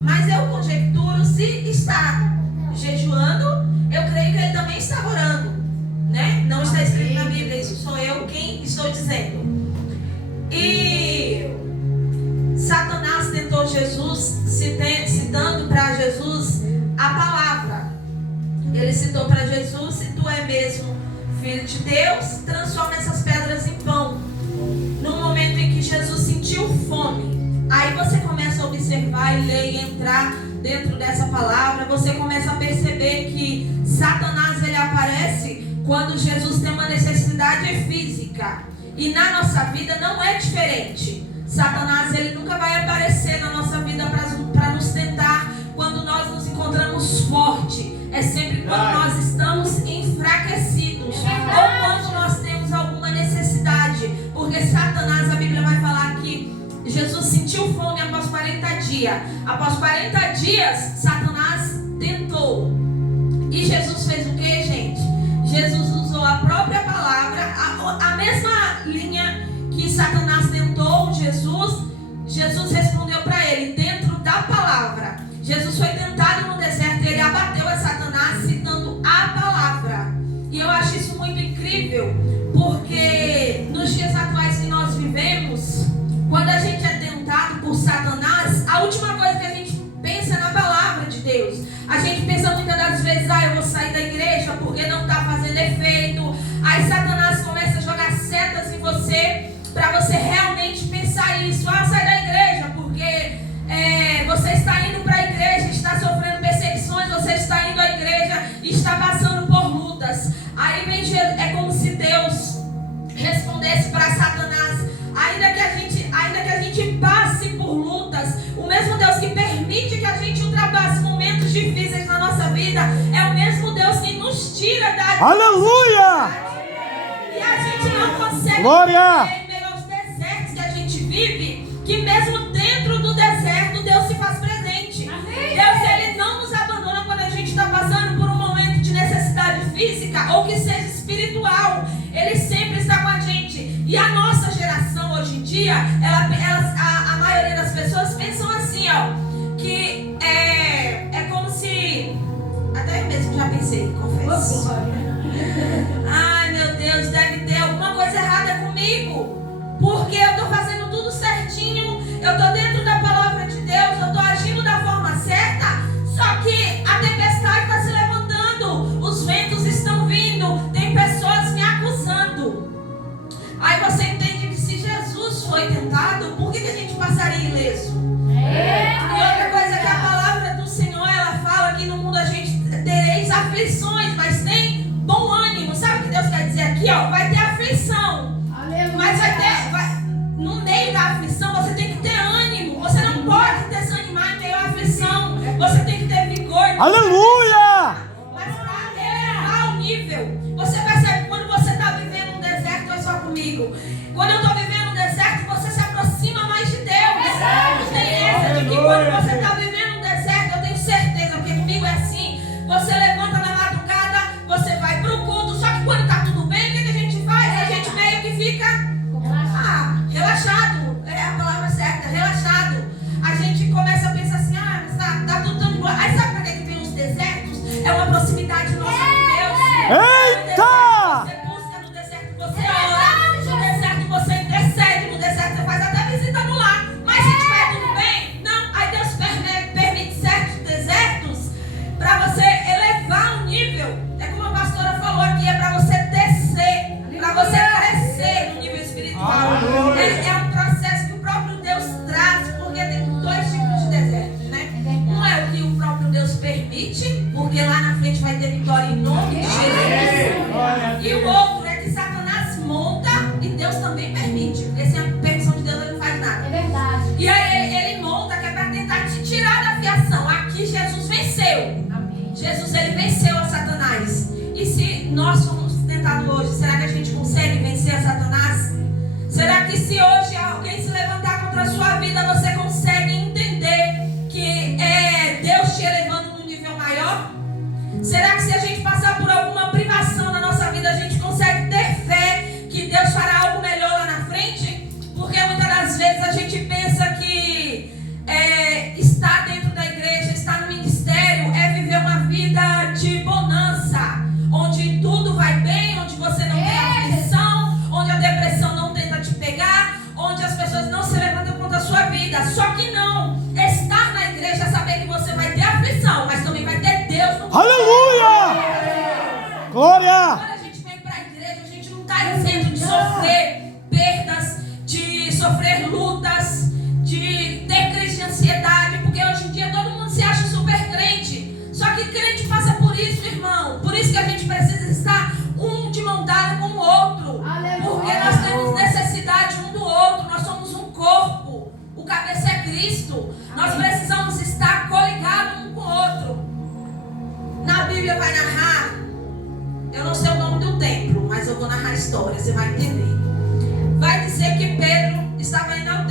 Mas eu conjecturo, se está jejuando, eu creio que ele também está orando, né? Não está escrito na Bíblia, isso sou eu quem estou dizendo. E Satanás tentou Jesus, citando para Jesus a palavra. Ele citou para Jesus: se tu é mesmo filho de Deus, transforma essas pedras em pão. No momento em que Jesus sentiu fome, aí você começa a observar e ler e entrar dentro dessa palavra, você começa a perceber que Satanás ele aparece quando Jesus tem uma necessidade física. E na nossa vida não é diferente. Satanás ele nunca vai aparecer na nossa vida para nos tentar quando nós nos encontramos fortes. É sempre quando nós estamos enfraquecidos ou quando nós temos alguma necessidade. Porque Satanás, a Bíblia vai falar que Jesus sentiu fome após 40 dias. Após 40 dias, Satanás tentou. E Jesus fez o que, gente? Jesus usou a própria palavra, a mesma linha que Satanás tentou Jesus. Jesus respondeu para ele dentro da palavra. Jesus foi tentado no deserto e ele abateu a Satanás citando a palavra. E eu acho isso muito incrível, porque nos dias atuais que nós vivemos, quando a gente é tentado por Satanás, a última coisa que a gente pensa é na palavra de Deus. A gente pensa muitas das vezes: eu vou sair da igreja porque não está fazendo efeito. Aí Satanás começa a jogar setas em você, para você realmente pensar isso. Sai da igreja porque você está indo para a igreja, está sofrendo perseguições, você está indo à igreja e está passando por lutas. Aí é como se Deus respondesse para Satanás: ainda que a gente passe por lutas, o mesmo Deus que permite que a gente ultrapasse momentos difíceis na nossa vida é o mesmo Deus que nos tira da aleluia! E a gente não consegue glória! viver em meio aos desertos que a gente vive, que mesmo dentro do deserto Deus se faz presente. Amém. Deus ele não nos abandona quando a gente está passando por um momento de necessidade física ou que seja espiritual. Ele sempre está com a gente. E a nossa geração hoje em dia, a maioria das pessoas pensam assim, que é como se, até eu mesmo já pensei, confesso. Ai meu Deus, deve ter alguma coisa errada comigo, porque eu estou fazendo tudo certinho, eu estou dentro da palavra de Deus, eu estou agindo da forma certa, só que a tempestade está se levantando, os ventos estão vindo, tem pessoas me acusando. Aí você entende que se Jesus foi tentado, por que a gente passaria ileso? E outra coisa que a palavra do Senhor, ela fala que no mundo a gente tereis aflições, mas tem bom ânimo. Sabe o que Deus quer dizer aqui? Vai ter aflição. Aleluia. Mas no meio da aflição você tem que ter ânimo. Você não pode desanimar em meio à aflição. Você tem que ter vigor. Aleluia! Mas para elevar o nível, você percebe quando você está vivendo um deserto, é só comigo. Quando eu estou vivendo um deserto, você se aproxima mais de Deus. Não tem essa de que quando você está vivendo um deserto, eu tenho certeza, porque comigo é assim. Você levanta na madrugada, você vai para o culto, só que quando está tudo bem, o que a gente faz? A gente meio que fica relaxado. É a palavra certa, relaxado. A gente começa a pensar assim: mas tá tudo tão de boa. Aí sabe para que vem os desertos? É uma proximidade nossa com Deus. Eita! Você busca no deserto, você ora, no deserto você intercede, no deserto você faz até visita no lar. Mas se estiver tudo bem, não. Aí Deus permite certos desertos para você elevar o nível. É como a pastora falou aqui, é para você descer, para você crescer no nível espiritual. É um processo que o próprio Deus traz, porque tem dois tipos de desertos, né? Um é o que o próprio Deus permite, porque lá na frente vai ter vitória em nome de Jesus. E o outro é que Satanás monta e Deus também permite, porque sem a permissão de Deus ele não faz nada. É verdade. E aí ele monta que é para tentar te tirar da fiação. Aqui Jesus venceu. Amém. Jesus ele venceu a Satanás. E se nós formos tentados hoje, será que a gente consegue vencer a Satanás? Será que se hoje alguém se levantar contra a sua vida, você consegue entender que é Deus te elevando num nível maior? Será que se a gente passar por alguma privação na nossa vida, a gente consegue ter fé que Deus fará algo melhor lá na frente? Porque muitas das vezes a gente pensa que está dentro da igreja Nós precisamos estar coligados um com o outro. Na Bíblia vai narrar, eu não sei o nome do templo, mas eu vou narrar a história, você vai entender. Vai dizer que Pedro estava indo ao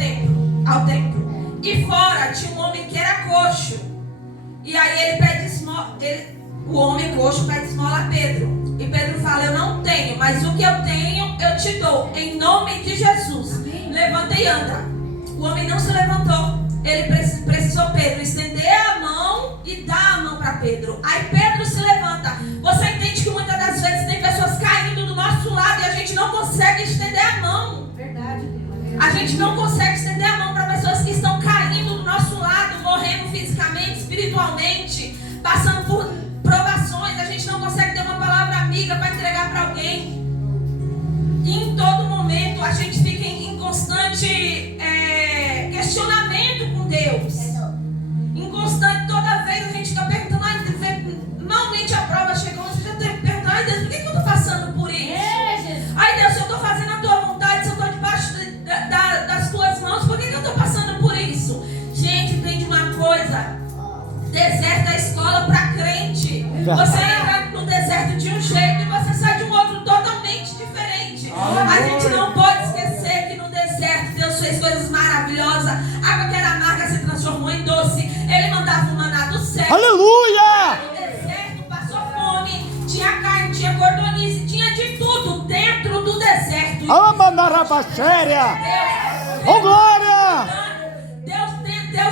templo. E fora tinha um homem que era coxo. E aí ele pede esmola, o homem coxo pede esmola a Pedro. E Pedro fala, eu não tenho, mas o que eu tenho eu te dou, em nome de Jesus. Levanta e anda. O homem não se levantou. Ele precisou Pedro estender a mão e dar a mão para Pedro. Aí Pedro se levanta. Você entende que muitas das vezes tem pessoas caindo do nosso lado e a gente não consegue estender a mão. Verdade. A gente não consegue estender a mão para pessoas que estão caindo do nosso lado, morrendo fisicamente, espiritualmente, passando por provações. A gente não consegue ter uma palavra amiga para entregar para alguém. E em todo momento a gente fica em constante questionamento com Deus. Em constante, toda vez a gente fica perguntando, normalmente a prova chegou, você já tem que perguntar, ai Deus, por que eu estou passando por isso? Ai Deus, se eu estou fazendo a tua vontade, se eu estou debaixo das tuas mãos, por que eu estou passando por isso? Gente, entende uma coisa, deserto é escola para crente. Você entra no deserto de um jeito e você sai de um outro totalmente diferente. A gente não pode esquecer que no deserto Deus fez coisas maravilhosas. A água que era amarga se transformou em doce. Ele mandava o maná do céu. Aleluia! No deserto passou fome, tinha carne, tinha gordonice, tinha de tudo dentro do deserto. Amanarabaxéria! Oh, glória! Deus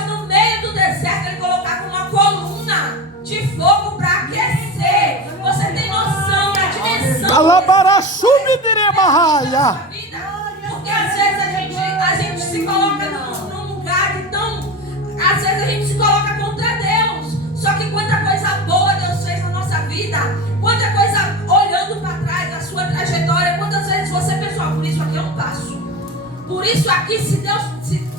no meio do deserto, ele colocava uma coluna de fogo para aquecer. Você tem noção da dimensão Alabaraçubidiremahaya! Porque às vezes a gente se coloca num lugar então, às vezes a gente se coloca contra Deus. Só que quanta coisa boa Deus fez na nossa vida, quanta coisa olhando para trás da sua trajetória, quantas vezes você pensou, por isso aqui eu não passo. Por isso aqui,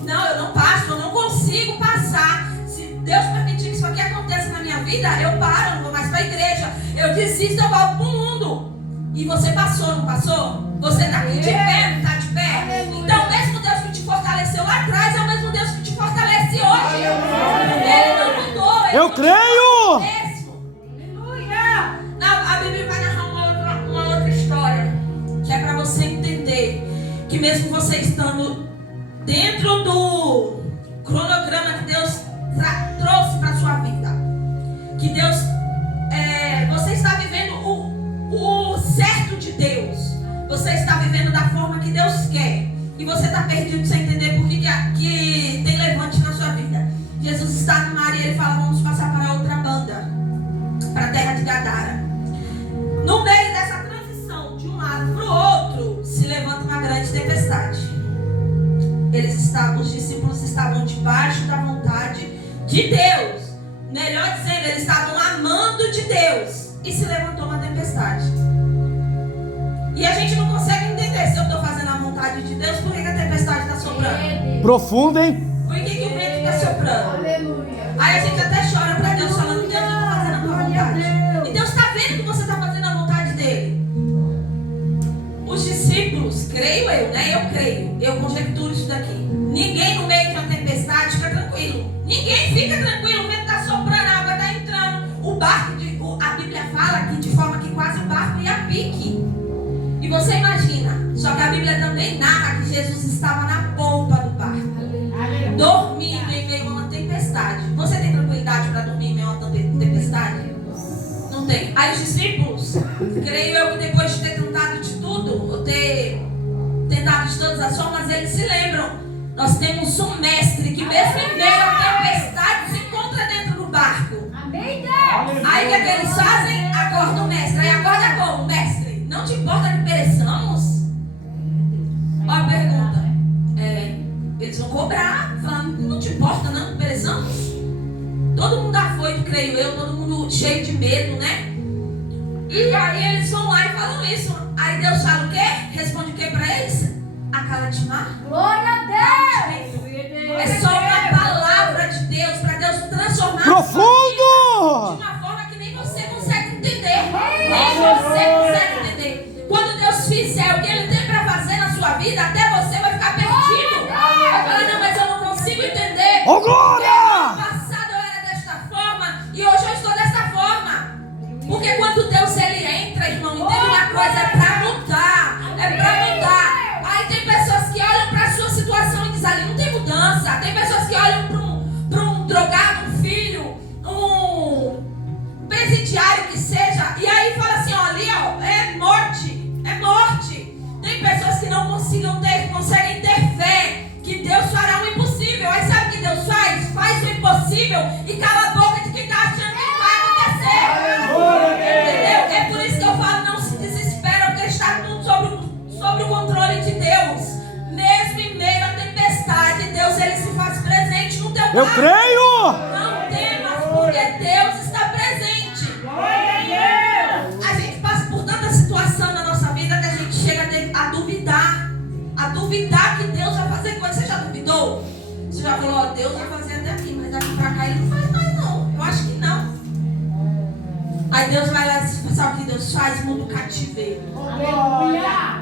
não, eu não passo, eu não consigo passar. Se Deus permitir que isso aqui aconteça na minha vida, eu paro, eu não vou mais para a igreja, eu desisto, eu volto para o mundo. E você passou, não passou? Você está aqui de pé, não está de pé? Então o mesmo Deus que te fortaleceu lá atrás é o mesmo Deus que te fortalece hoje. Ele não mudou. Eu creio! A Bíblia vai narrar uma outra história, que é para você entender que mesmo você estando dentro do cronograma que Deus trouxe para a sua vida, que Deus, você está vivendo o certo de Deus, você está vivendo da forma que Deus quer, e você está perdido sem entender por que tem levante na sua vida. Jesus está no mar e ele fala, vamos passar para outra banda, para a terra de Gadara. No meio dessa transição de um lado para o outro, se levanta uma grande tempestade. Os discípulos estavam debaixo da vontade de Deus. Melhor dizendo, eles estavam amando de Deus. E se levantou uma tempestade. E a gente não consegue entender, se eu estou fazendo a vontade de Deus, por que a tempestade está soprando? Profundo, hein? Por que o vento está soprando? Aí a gente até chora para Deus, falando, Deus, eu estou fazendo a tua vontade. E Deus está vendo que você está fazendo a vontade dele. Os discípulos, creio eu, né? Eu creio, eu conjecturo isso daqui. Ninguém no meio de uma tempestade fica tranquilo. Ninguém fica tranquilo, o vento está soprando, a água está entrando. O barco, a Bíblia fala que de forma que quase o barco ia a pique. E você imagina, só que a Bíblia também narra que Jesus estava na polpa do barco, dormindo em meio a uma tempestade. Você tem tranquilidade para dormir em meio a uma tempestade? Não tem. Aí os discípulos, creio eu que depois de ter tentado de tudo, ou ter tentado de todas as formas, eles se lembram. Nós temos um mestre que mesmo em meio à tempestade se encontra dentro do barco. Amém, Deus. Aí o que eles fazem? Acorda o mestre. Aí acorda como, mestre? Não te importa que pereçamos? Olha a pergunta. Eles vão cobrar, falando, não te importa não que pereçamos? Todo mundo afoito, creio eu, todo mundo cheio de medo, né? E aí eles vão lá e falam isso. Aí Deus fala o quê? Responde o quê para eles? Acala-te mar. Glória a Deus. É só uma palavra de Deus para Deus transformar Profundo! a sua vida de uma forma que nem você consegue entender. Nem você consegue entender. Quando Deus fizer o que Ele tem para fazer na sua vida, até você vai ficar perdido. Vai falar, não, mas eu não consigo entender. Oh, glória! impossível e cala a boca de quem está achando que vai acontecer. Entendeu? É por isso que eu falo, não se desespera, porque está tudo sobre o controle de Deus. Mesmo em meio à tempestade, Deus ele se faz presente no teu Eu caso. creio. Não temas, porque Deus está presente. A gente passa por tanta situação na nossa vida que a gente chega a duvidar que Deus vai fazer coisa. Você já duvidou? Você já falou, ó, Deus vai fazer até aqui, mas daqui pra cá ele não faz mais não. Eu acho que não. Aí Deus vai lá e sabe o que Deus faz? Muda o cativeiro.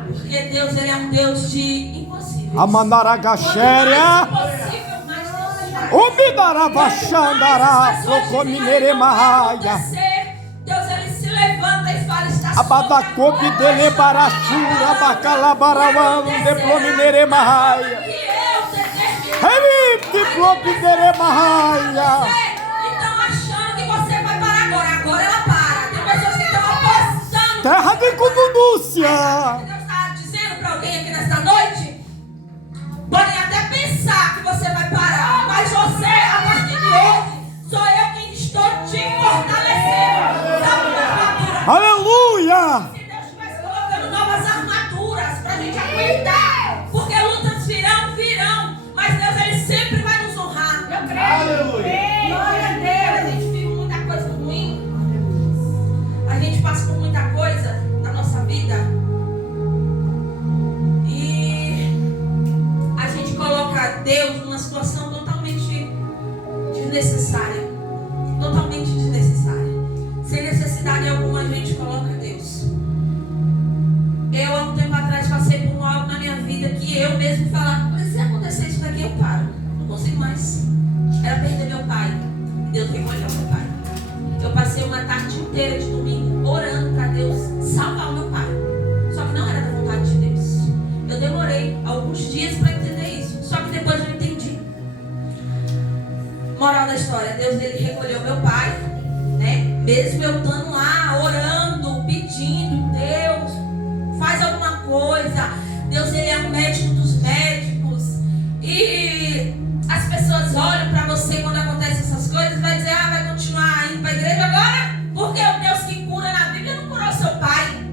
Porque Deus ele é um Deus de impossíveis. Amandaragaxéria. Impossível, mas Deus faz. Ubidarabachandará. Procomineremahaya. Deus ele se levanta e fala, está Abadacopi delebarachura. Bacalabarawam. Deplomineremahaya. Deplomineremahaya. Então achando que você vai parar agora. Agora ela para. Tem pessoas que estão apostando. Terra de Cubunúcia. Deus está dizendo para alguém aqui nesta noite. Podem até pensar que você vai parar. Mas você, a partir de hoje, sou eu quem estou te fortalecendo. Sabe uma armadura? Aleluia. Se Deus estivesse colocando novas armaduras para a gente aguentar. Porque lutas virão. Mas Deus, ele sempre vai nos honrar. Eu creio. Glória a Deus. A gente vive muita coisa ruim. A gente passa por muita coisa na nossa vida. E a gente coloca Deus numa situação totalmente desnecessária. Totalmente desnecessária. Sem necessidade alguma a gente coloca Deus. Eu há um tempo atrás passei por algo na minha vida que eu mesmo falava, mas se acontecer isso daqui eu paro. Não consigo mais. Era perder meu pai. E Deus recolheu meu pai. Eu passei uma tarde inteira de domingo orando para Deus salvar o meu pai. Só que não era da vontade de Deus. Eu demorei alguns dias para entender isso. Só que depois eu entendi. Moral da história, Deus ele recolheu meu pai, né? Mesmo eu estando lá orando, pedindo, Deus, faz alguma coisa. Deus ele é o médico dos médicos. E as pessoas olham para você quando acontecem essas coisas, vai dizer, vai continuar indo para a igreja agora? Porque o Deus que cura na Bíblia não curou seu pai.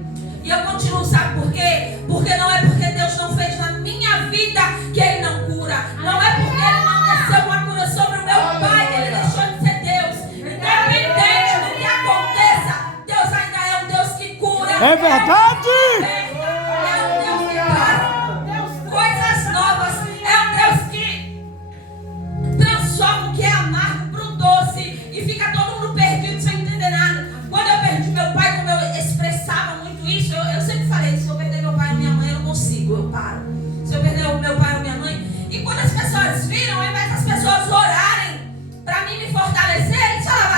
E eu continuo, sabe por quê? Porque não é porque Deus não fez na minha vida que ele não cura. Não é porque ele não desceu uma cura sobre o meu pai que ele deixou de ser Deus. Independente do que aconteça, Deus ainda é um Deus que cura. É verdade. Coisas novas, é um Deus que transforma o que é amargo para o doce e fica todo mundo perdido sem entender nada. Quando eu perdi meu pai, como eu expressava muito isso, eu sempre falei, se eu perder meu pai ou minha mãe eu não consigo, eu paro. Se eu perder o meu pai ou minha mãe, e quando as pessoas viram, ao invés das pessoas orarem para mim me fortalecer, eles falavam,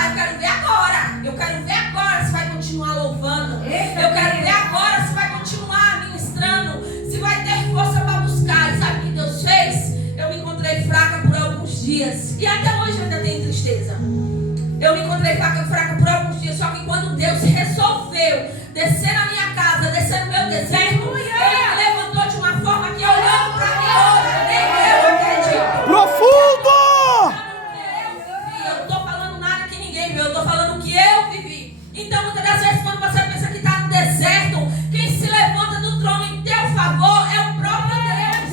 eu quero ver agora se vai continuar louvando, eu quero ver agora se vai continuar ministrando, se vai ter força para buscar. E sabe o que Deus fez? Eu me encontrei fraca por alguns dias. E até hoje eu ainda tenho tristeza. Eu me encontrei fraca por alguns dias. Só que quando Deus resolveu descer na minha casa, descer no meu deserto, Ele me levantou de uma forma que olhando para mim hoje, nem eu acredito. Profundo. Eu não estou falando nada que ninguém viu, eu estou falando o que eu vivi. Então, muitas das vezes, quando você pensa que está no deserto, quem se levanta do trono em teu favor é o próprio Deus.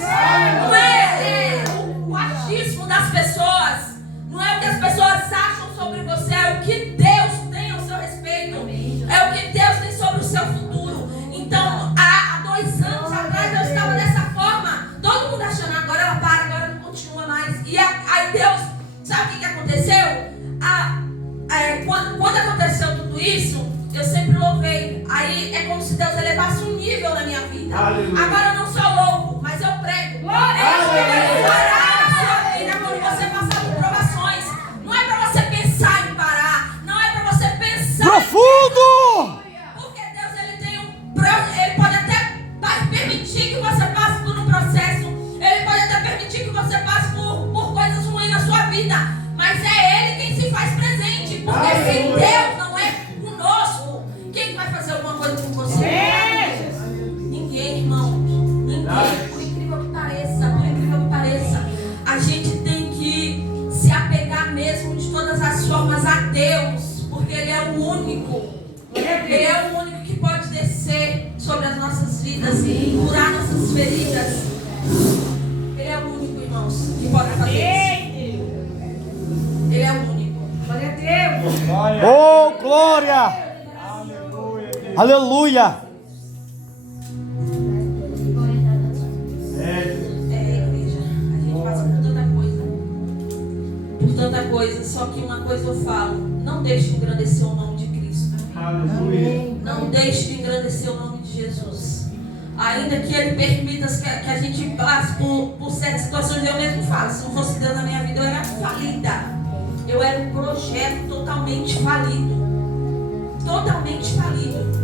Não é o achismo das pessoas, não é o que as pessoas acham sobre você, é o que Deus tem ao seu respeito, é o que Deus tem sobre o seu futuro. Então, há 2 anos atrás eu estava dessa forma, todo mundo achando, agora ela para, agora não continua mais. E aí Deus, sabe o que aconteceu? Quando aconteceu tudo isso, eu sempre louvei. Aí é como se Deus elevasse um nível na minha vida. Aleluia. Agora eu não só louvo, mas eu prego. Deus fará na sua vida quando você passar por provações. Não é para você pensar em parar, não é para você pensar Profundo. porque Deus ele pode até permitir que você passe por um processo, ele pode até permitir que você passe por coisas ruins na sua vida, mas é ele quem se faz presente, porque se Deus não é conosco, quem vai fazer alguma coisa com você? Ninguém, irmão. único. Ele é o único que pode descer sobre as nossas vidas, curar nossas feridas. Ele é o único, irmãos, que pode fazer isso. Ele é o único. Glória a Deus. Oh, glória! Aleluia! Igreja, a gente passa por tanta coisa. Por tanta coisa. Só que uma coisa eu falo: não deixe de engrandecer o nome de Cristo. Não deixe de engrandecer o nome de Jesus. Ainda que Ele permita que a gente passe por certas situações, eu mesmo falo: se não fosse Deus na minha vida, eu era falida. Eu era um projeto totalmente falido. Totalmente falido.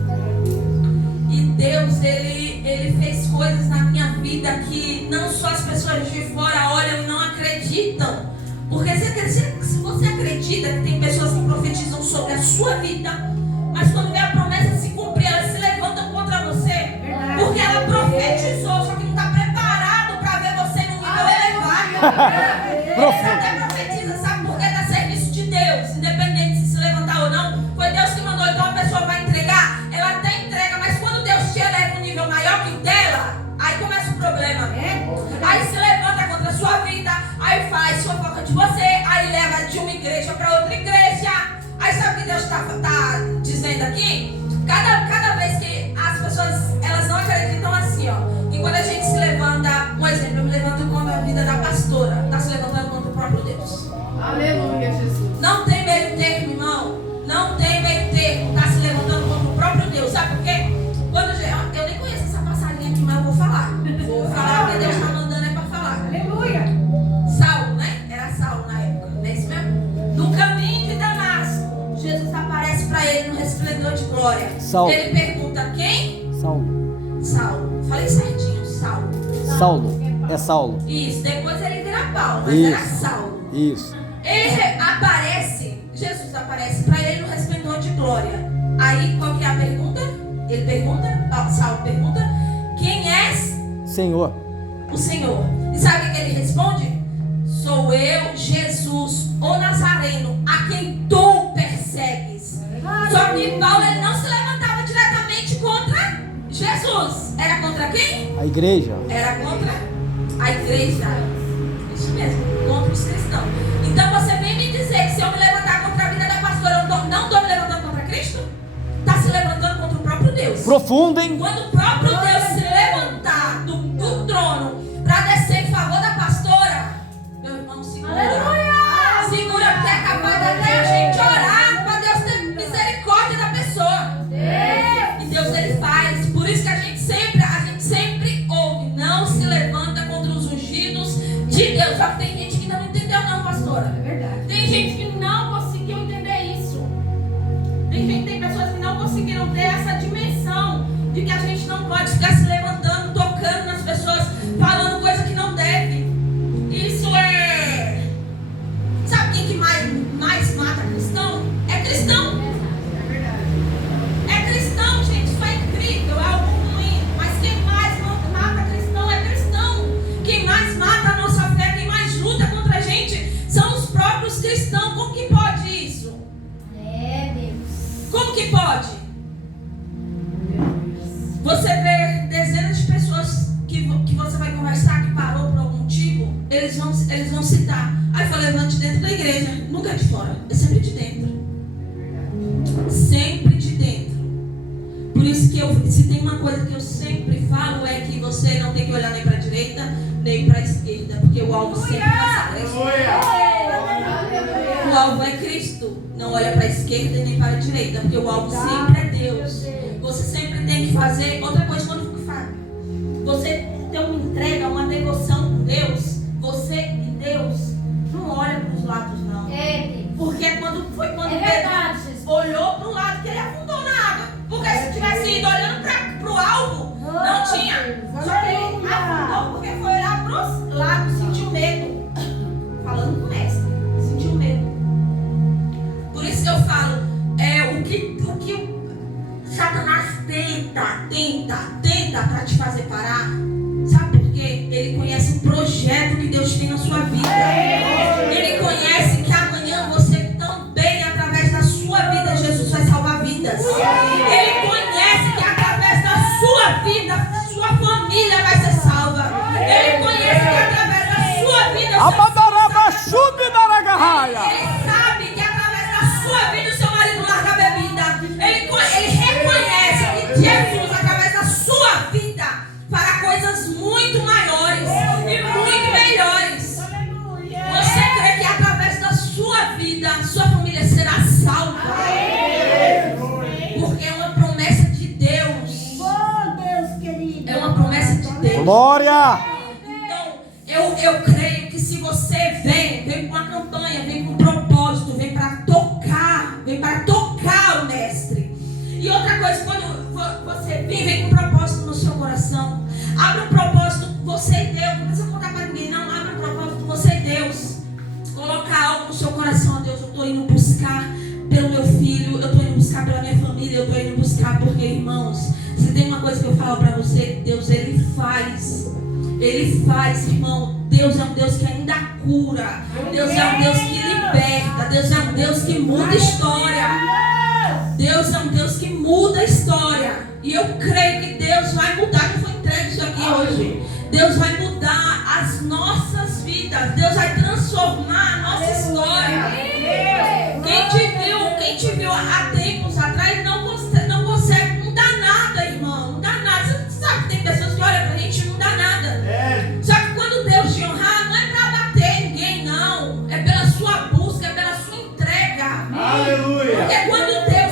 E Deus, Ele fez coisas na minha vida que não só as pessoas de fora olham e não acreditam. Porque se você acredita que tem pessoas que profetizam sobre a sua vida, mas quando vê a promessa se cumprir, elas se levantam contra você. Porque ela profetizou, só que não está preparado para ver você no nível elevado. Eles até profetizam, sabe por quê? Está a serviço de Deus, independente se levantar ou não. Foi Deus que mandou, então a pessoa vai entregar. Ela até entrega, mas quando Deus te eleva um nível maior que o dela, aí começa o problema. Aí se levanta contra a sua vida, aí faz fofoca de você, aí leva de uma igreja para outra igreja. Aí sabe o que Deus está dizendo aqui? Cada vez que as pessoas, elas não acreditam assim, ó. E quando a gente se levanta, um exemplo, eu me levanto contra a vida da pastora, está se levantando contra o próprio Deus. Aleluia, Jesus. Não tem meio termo, irmão. Não tem meio termo. Está se levantando contra o próprio Deus. Sabe por quê? Eu nem conheço essa passarinha aqui, mas eu vou falar. Vou falar porque Deus está mandando é para falar. Aleluia. Saulo, né? Era Saulo na época, não é isso mesmo? No caminho de Damasco, Jesus aparece para ele no resplendor de glória. Saulo. Ele pergunta: quem? Saulo. Saulo. Falei certinho, Saulo. Saulo. É Saulo. Isso, depois ele vira Paulo, mas Isso. era Saulo. Isso. Ele aparece, Jesus aparece para ele no resplendor de glória. Aí qual que é a pergunta? Ele pergunta, Saulo pergunta: quem és? Senhor. O Senhor. E sabe o que ele responde? Sou eu, Jesus, o Nazareno, a quem tu persegues. Só que Paulo, ele não se levantava diretamente contra Jesus. Era contra quem? A igreja. Era contra a igreja. Isso mesmo, contra os cristãos. Então você vem me dizer que se eu me levantar contra a vida da pastora, eu não estou me levantando contra Cristo? Está se levantando contra o próprio Deus. Profundo, hein? Quando o próprio Deus se levantar do trono para descer em favor da pastora, meu irmão, segura. Aleluia. Segura, porque é capaz até a gente orar para Deus ter misericórdia da pessoa. E Deus, ele faz. Por isso que a gente sempre ouve: não se levanta contra os ungidos de Deus. Só que tem gente que não entendeu, não, pastora. É verdade. Tem gente que não conseguiu entender isso. Tem pessoas que não conseguiram ter essa dimensão de que a gente não pode ficar se levantando, tocando nas pessoas, falando coisa que não deve. Isso é... Sabe quem que mais mata cristão? É cristão. É verdade. É cristão, gente. Isso é incrível, é algo ruim. Mas quem mais mata cristão é cristão. Quem mais mata a nossa fé, quem mais luta contra a gente, são os próprios cristãos. Como que pode isso? É Deus. Como que pode? Você vê dezenas de pessoas que você vai conversar, que parou por algum motivo, eles vão citar: aí foi levante dentro da igreja. Nunca é de fora, é sempre de dentro. Sempre de dentro. Por isso que se tem uma coisa que eu sempre falo, é que você não tem que olhar nem para a direita, nem para a esquerda, porque o alvo sempre vai ser Cristo. O alvo é Cristo. Não olha para a esquerda e nem para a direita, porque o alvo sempre é Deus. Você sempre tem que fazer outra coisa. Quando você tem uma entrega, uma devoção com Deus, você e Deus, não olha para os lados, não. É Deus. Porque quando É verdade, Jesus. olhou para o lado, que ele afundou na água. Porque se tivesse ido olhando para o alvo, não tinha. Só que ele afundou porque foi olhar para os lados, sentiu medo. Falando com o mestre, sentiu medo. Por isso que eu falo, o que Satanás tenta para te fazer parar. Sabe por quê? Ele conhece o projeto que Deus tem na sua vida. Ele conhece que amanhã você também, através da sua vida, Jesus vai salvar Jesus, através da sua vida, fará coisas muito maiores e muito melhores. Você crê que através da sua vida, sua família será salva? Porque é uma promessa de Deus. É uma promessa de Deus. Glória! Então, eu creio que se você vem com uma campanha, vem com um propósito, vem para tocar o Mestre. E outra coisa, quando você vem com um propósito no seu coração, abre um propósito, você e Deus, não precisa contar para ninguém não, abre um propósito, você e Deus. Coloca algo no seu coração, ó Deus, eu estou indo buscar pelo meu filho, eu estou indo buscar pela minha família, eu estou indo buscar porque, irmãos, se tem uma coisa que eu falo para você, Deus, Ele faz, irmão. Deus é um Deus que ainda cura, Deus é um Deus que liberta, Deus é um Deus que muda história, Deus é um Deus que muda a história. E eu creio que Deus vai mudar, que foi entregue isso aqui hoje. Deus vai mudar as nossas vidas, Deus vai transformar a nossa história. Quem te viu há tempos atrás não consegue mudar nada, irmão. Não dá nada. Você sabe que tem pessoas que olham pra gente e não dá nada. Só que quando Deus te honrar, não é pra bater ninguém, não. É pela sua busca, é pela sua entrega. Aleluia. Porque quando Deus,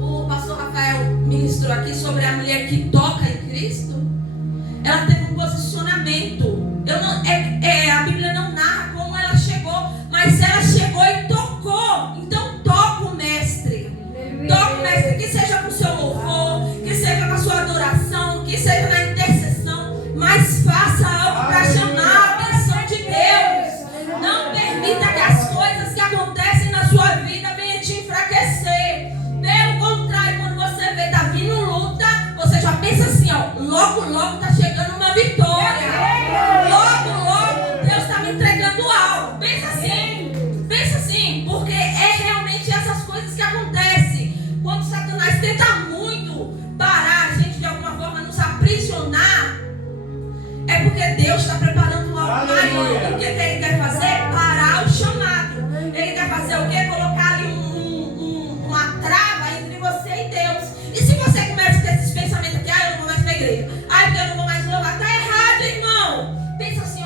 o pastor Rafael ministrou aqui sobre a mulher que toca em Cristo, ela teve um posicionamento. A Bíblia não narra como ela chegou, mas ela chegou e tocou. Então toca o Mestre. Toca o Mestre, que seja com o seu louvor, que seja com a sua adoração, que seja na intercessão, mas faça algo para chamar a atenção de Deus. Não permita que as coisas que acontecem na sua vida venham te enfraquecer. Pelo contrário, quando você vê Davi no luta, você já pensa assim, ó, logo está chegando uma vitória. Logo Deus está me entregando algo. Pensa assim, porque é realmente essas coisas que acontecem. Quando Satanás tenta muito parar a gente de alguma forma, nos aprisionar, é porque Deus está preparando algo maior. O que ele quer fazer? Parar o chamado. Ele quer fazer o quê? Colocar ali uma trava entre você e Deus. E se você começa a ter esses pensamentos aqui, eu não vou mais pra igreja, porque eu não vou mais louvar, tá errado, irmão. Pensa assim,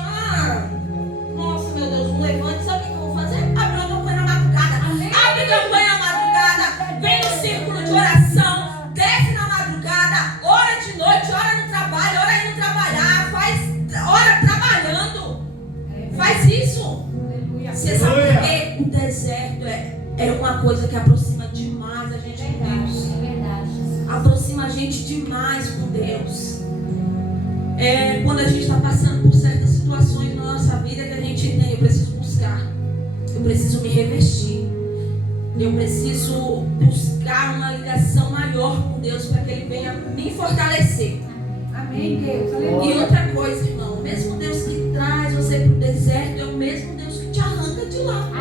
nossa, meu Deus, não levante, sabe o que eu vou fazer? Abre uma campanha na madrugada. Abre campanha na madrugada, vem no círculo de oração, desce na madrugada, ora de noite, ora no trabalho, ora indo trabalhar, ora trabalhando. Faz isso. Você sabe por quê? O deserto é uma coisa que aproxima demais a gente de Deus. Aproxima a gente demais com Deus. Quando a gente está passando por certas situações na nossa vida que a gente entende, eu preciso buscar, eu preciso me revestir, eu preciso buscar uma ligação maior com Deus para que Ele venha me fortalecer. Amém, Deus. E outra coisa, irmão, o mesmo Deus que traz você para o deserto é o mesmo Deus que te arranca de lá.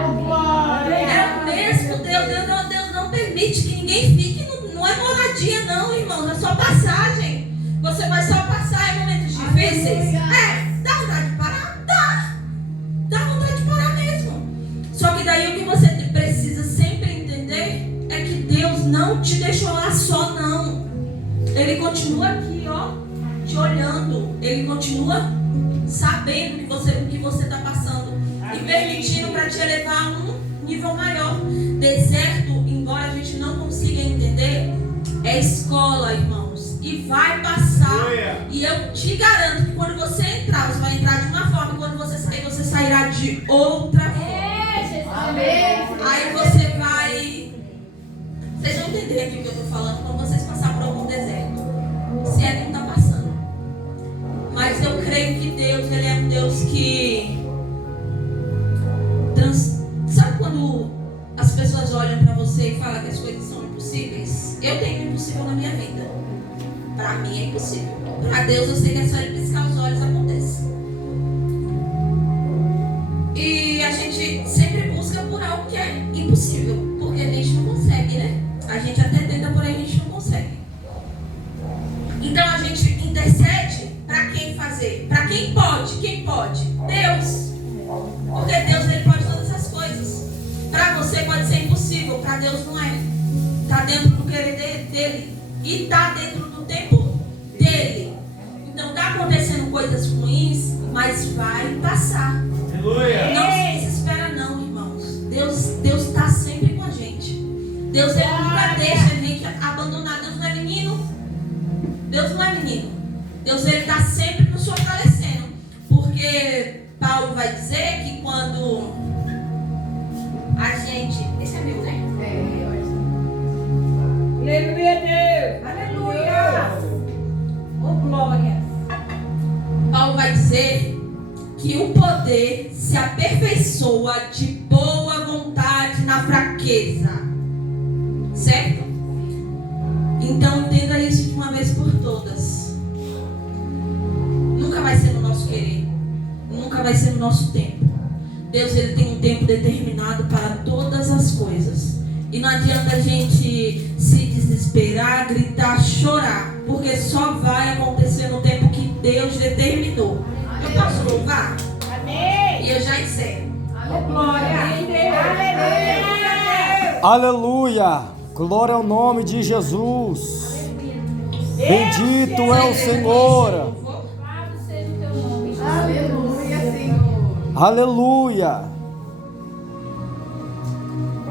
É o mesmo Deus. Deus não permite que ninguém fique, não é moradia não, irmão, é só passagem. Você vai só passar em momentos difíceis. Dá vontade de parar? Dá vontade de parar mesmo. Só que daí o que você precisa sempre entender é que Deus não te deixou lá só, não. Ele continua aqui, ó, te olhando. Ele continua sabendo o que você está passando e permitindo para te elevar a um nível maior. Deserto, embora a gente não consiga entender, é escola, irmãos, e vai passar. E eu te garanto que quando você entrar, você vai entrar de uma forma, e quando você sair, você sairá de outra forma. Aí você vai... Vocês vão entender aqui o que eu estou falando quando vocês passarem por algum deserto, se é que não está passando. Mas eu creio que Deus, Ele é um Deus que sabe quando as pessoas olham para você e falam que as coisas são impossíveis? Eu tenho impossível na minha vida. Para mim é impossível. Para Deus eu sei que é só Ele piscar os olhos, acontece. E a gente sempre busca por algo que é impossível, porque a gente não consegue, né? A gente até tenta, porém a gente não consegue. Então a gente intercede para quem fazer? Para quem pode? Quem pode? Deus. Porque Deus, Ele pode todas as coisas. Para você pode ser impossível, para Deus não é. Está dentro do dele e está dentro do tempo dele. Então está acontecendo coisas ruins, mas vai passar. Não se desespera não, irmãos. Deus está sempre com a gente. Deus ele nunca deixa a gente abandonar. Deus não é menino. Deus não é menino. Deus ele está sempre nos fortalecendo. Porque Paulo vai dizer que quando a gente... Esse é meu, né? Aleluia, Deus. Aleluia. Oh, glória. Paulo vai dizer que o poder se aperfeiçoa de boa vontade na fraqueza. Certo? Então entenda isso de uma vez por todas. Nunca vai ser no nosso querer. Nunca vai ser no nosso tempo. Deus ele tem um tempo determinado para todas as coisas. E não adianta a gente se desesperar, gritar, chorar. Porque só vai acontecer no tempo que Deus determinou. Eu posso louvar? Amém. E eu já encerro. Glória. Aleluia. Aleluia. Glória ao nome de Jesus. Bendito é o Senhor. Louvado seja o teu nome, Jesus. Aleluia, Senhor. Aleluia.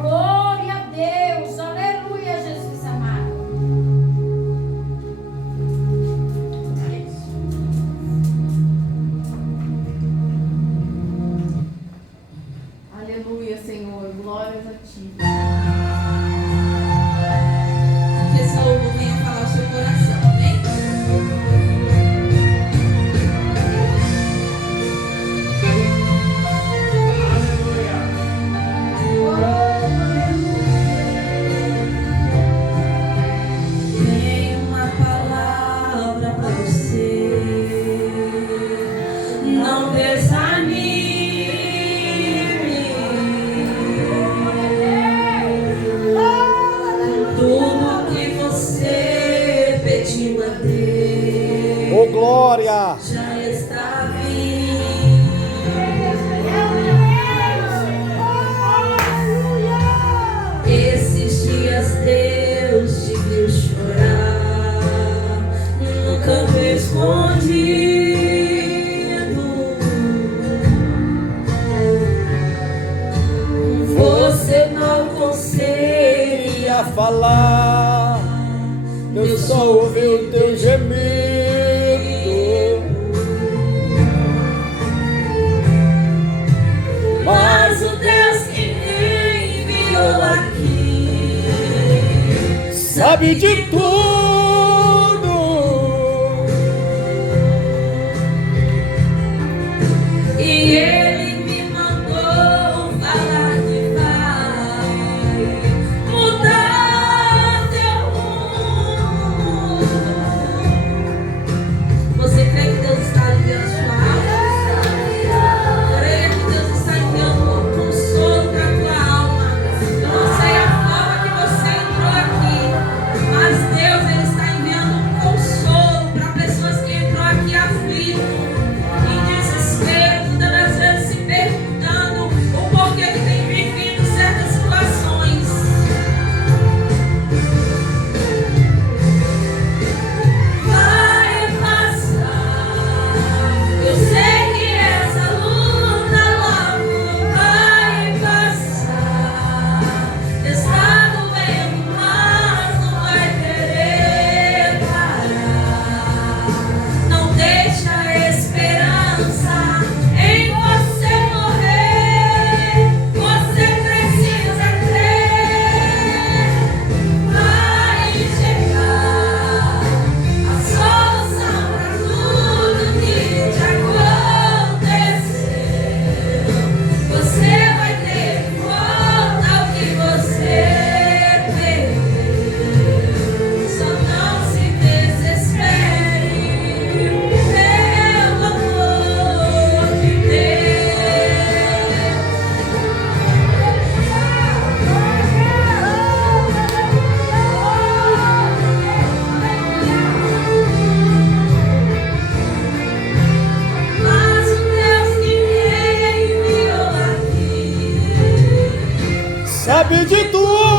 Glória a Deus. Aleluia, Jesus amado. Aleluia, Senhor. Glórias a ti. Que esse louvor venha falar o seu coração, amém? Tem uma palavra para você. Não desanime. Tudo que você pediu a Deus Ô glória. já está vindo. Esses dias Deus te viu chorar no campo escondido. Você não conseguia Falar, eu só ouvi o teu gemido. Mas o Deus que me enviou aqui Sabe de tudo. e Ele me mandou falar que vai mudar teu rumo. Você crê que Deus está aliviando sua alma? Creia que Deus está enviando um consolo para a tua alma. Eu não sei a forma que você entrou aqui, mas Deus ele está enviando um consolo para pessoas que entrou aqui aflito, em desespero, muitas das vezes se perguntando o porquê que tem vivido certas situações. Vai passar. Eu sei que essa luta logo vai passar. Está doendo, mas não vai querer parar. Não deixa a esperança em você morrer. Você precisa crer. Vai chegar a solução para tudo que te aconteceu. Você vai ter de volta o que você perdeu. Só não se desespere, pelo amor de Deus. Mas o Deus que me enviou aqui Sabe de tudo.